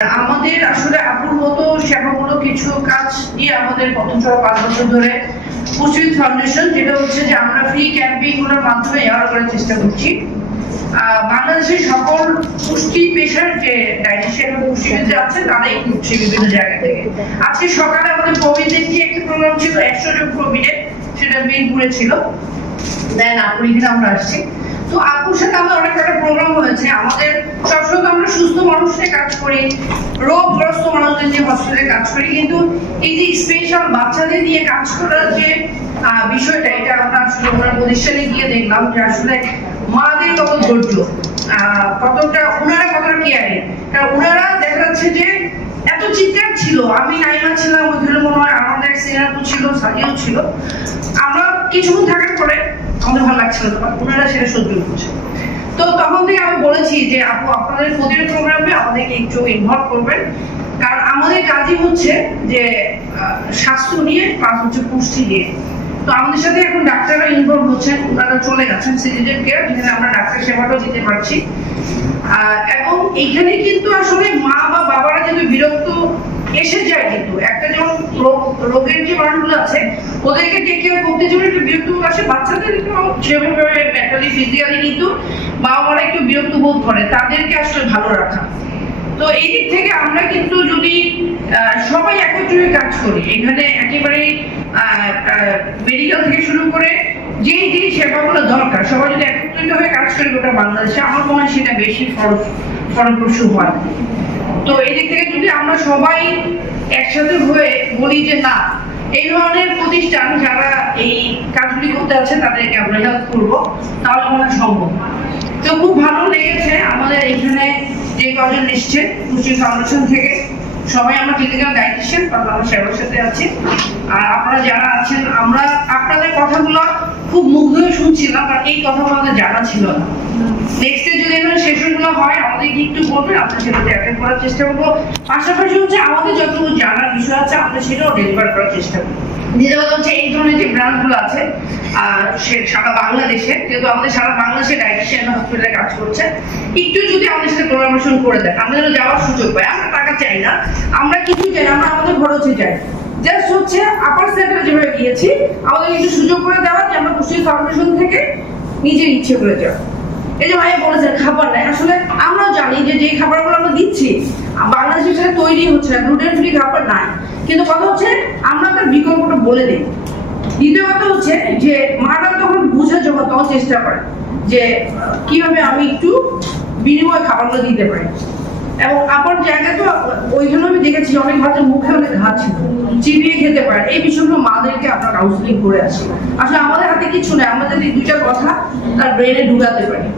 আমাদের আসলে আপুর মতো সেবামূলক কিছু কাজ নিয়ে আমাদের পথচলা 5 বছর ধরে পুষ্টিবিদ ফাউন্ডেশন, যেটা হচ্ছে যে আমরা ফ্রি ক্যাম্পেইন গুলোর মাধ্যমে অ্যাওয়ার করার চেষ্টা করছি। বাংলাদেশের সকল পুষ্টি পেশার যে ডায়েটিশিয়ান এবং পুষ্টিবিদ আছে তারাই করছে বিভিন্ন জায়গা থেকে। আজকে সকালে আমাদের প্রবীণদের নিয়ে একটা প্রোগ্রাম ছিল, 100 জন প্রবীণের, সেটা মিরপুরে ছিল। দেন আপুর এখানে আমরা আসছি। তো আপুর সাথে আমাদের অনেক একটা প্রোগ্রাম হয়েছে। আমাদের সবসময় আমরা সুস্থ মানুষের কাজ করি, রোগগ্রস্ত মানুষদের নিয়ে হসপিটালে কাজ করি, কিন্তু এই যে স্পেশাল বাচ্চাদের নিয়ে কাজ করার যে বিষয়টা, এটা আমরা আসলে ওনার প্রতিষ্ঠানে গিয়ে দেখলাম যে আসলে মাদের কত ধৈর্য, কতটা ওনারা কতটা কেয়ারিং। কারণ ওনারা দেখা যাচ্ছে যে এত চিৎকার ছিল, আমি নাইমা ছিলাম ওইখানে, মনে হয় আমাদের সিনাপু ছিল, সাজিও ছিল। আমরা কিছুক্ষণ থাকার পরে আমাদের ভালো লাগছিল না, ওনারা সেটা সহ্য করছে। তো তখন থেকে আমি বলেছি যে আপু আপনাদের প্রতিটি প্রোগ্রামে আমাদেরকে একটু ইনভলভ করবেন, কারণ আমাদের কাজই হচ্ছে যে স্বাস্থ্য নিয়ে প্লাস হচ্ছে পুষ্টি নিয়ে। তো আমাদের সাথে এখন ডাক্তাররা ইনভলভ হচ্ছেন, ওনারা চলে গেছেন সিটিজেন কেয়ার, যেখানে আমরা ডাক্তার সেবাটাও দিতে পারছি। এবং এইখানে কিন্তু আসলে মা বা বাবারা কিন্তু বিরক্ত এসে যায়, কিন্তু একটা যেমন রোগের যে মানুষগুলো আছে ওদেরকে টেক কেয়ার করতে যেমন একটু বিরক্ত আসে, বাচ্চাদের সেভাবে মেন্টালি ফিজিক্যালি কিন্তু বাবা মারা একটু বিরক্ত বোধ করে, তাদেরকে আসলে ভালো রাখা। তো এই দিক থেকে আমরা কিন্তু যদি সবাই একত্রে কাজ করি, এখানে একেবারে মেডিকেল থেকে শুরু করে যেই যেই সেবাগুলো দরকার সবাই যদি একত্রিত হয়ে কাজ করি গোটা বাংলাদেশে, আমার মনে হয় সেটা বেশি ফলপ্রসূ হয়। তো এই দিক থেকে যদি আমরা সবাই একসাথে হয়ে বলি যে না, এই ধরনের প্রতিষ্ঠান যারা এই কাজগুলি করতে আছে তাদেরকে আমরা হেল্প করবো, তাহলে মনে হয় সম্ভব। তো খুব ভালো লেগেছে আমাদের এখানে যে কজন এসছে পুষ্টি ফাউন্ডেশন থেকে, সবাই আমরা ক্লিনিক্যাল ডায়েটিশিয়ান, আমরা সেবার সাথে আছি। আর আপনারা যারা আছেন, আমরা আপনাদের কথাগুলো খুব মুগ্ধ হয়ে শুনছিলাম, কারণ এই কথাগুলো আমাদের জানা ছিল না। নেক্সটে যদি এখানে সেশনগুলো হয় আমাদেরকে একটু বলবেন, আমরা সেটাতে অ্যাটেন্ড করার চেষ্টা করবো। পাশাপাশি হচ্ছে আমাদের যতটুকু জানার বিষয় আছে আমরা সেটাও ডেলিভার করার চেষ্টা করবো। দ্বিতীয় কথা হচ্ছে এই ধরনের যে ব্রাঞ্চগুলো আছে সারা বাংলাদেশে, যেহেতু আমাদের সারা বাংলাদেশে ডায়েটিশিয়ান হসপিটালে কাজ করছে, একটু যদি আমাদের সাথে কোলাবোরেশন করে দেয়, আমরা যেন যাওয়ার সুযোগ পাই। আমরা টাকা চাই না, আমরা কিছু চাই না, আমরা আমাদের খরচে চাই। জাস্ট হচ্ছে আপার সেন্টারে যেভাবে গিয়েছি, আমাদের একটু সুযোগ করে দেওয়া যে আমরা পুষ্টি ফাউন্ডেশন থেকে নিজের ইচ্ছে করে যাওয়া। এই যে ভাইয়া বলেছেন খাবার নাই, আসলে আমরাও জানি যে যে খাবারগুলো আমরা দিচ্ছি বাংলাদেশের সাথে তৈরি হচ্ছে না, গ্লুটেন ফ্রি খাবার নাই, কিন্তু কথা হচ্ছে আমরা তার বিকল্পটা বলে দিই। দ্বিতীয় কথা হচ্ছে যে মারা তখন বুঝে যখন তখন চেষ্টা করে যে কিভাবে আমি একটু বিনিময় খাবারগুলো দিতে পারি। এবং আমার জায়গা তো ওই জন্য আমি দেখেছি অনেক ভাতের মুখে অনেক ঘা ছিল, চিবিয়ে খেতে পারে। এই বিষয়গুলো মাদেরকে আমরা কাউন্সিলিং করে আসি। আসলে আমাদের হাতে কিছু নেই, আমরা যদি দুইটা কথা তার ব্রেনে ঢুকাতে পারি।